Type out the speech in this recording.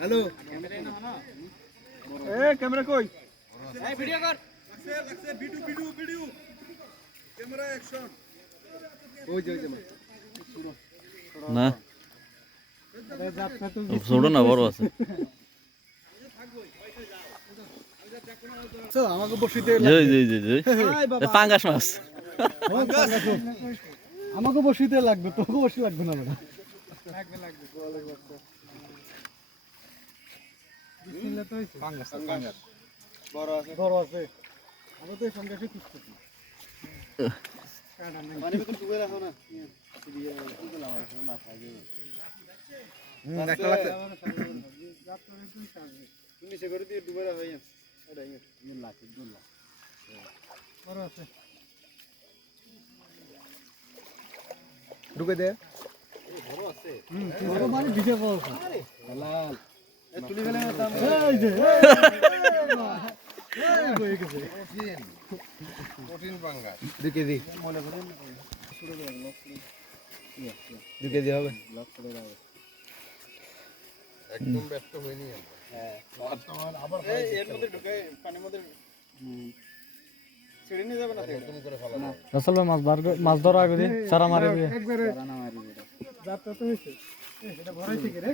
hello এ camera কই এই video কর লাগছে ভিডিও ক্যামেরা অ্যাকশন ওই যে না ছোট না বড় আছে আমাকে বসিতে পাঙ্গাস মাছ আমাকে বসিতে লাগবে তোকে বসি লাগবে না লাগবে বিসমিল্লাহ তো হইছে পাঙ্গাস বড় আছে আমরা তো পাঙ্গাসে খুঁজতে পানি তো ডুবে রাখো না একটা লাগছে নিচে করে দিয়ে ডুবে রাখো এটা ইয়ে লাগছে দুলা বড় আছে ঢুকে দে বড় আছে বড় মানে ভিজে বড় আছে লাল এ তুলি গেলে না এই যে এই বই গেছে কঠিন পাঙ্গাস 2 কেজি মনে করেন শুরু করে লক 2 কেজি হবে লক করে দাও একদম ব্যস্ত হইনি হ্যাঁ আবার এই এর মধ্যে ঢুকে পানির মধ্যে ছেড়ে নিয়ে যাবে না একদম করে ফেলা না রাসেল ভাই মাছ ধরা আগে দি সারা মারি একবারে সারা না মারি যাত্রা তো হইছে এটা ভরাই থেকে রে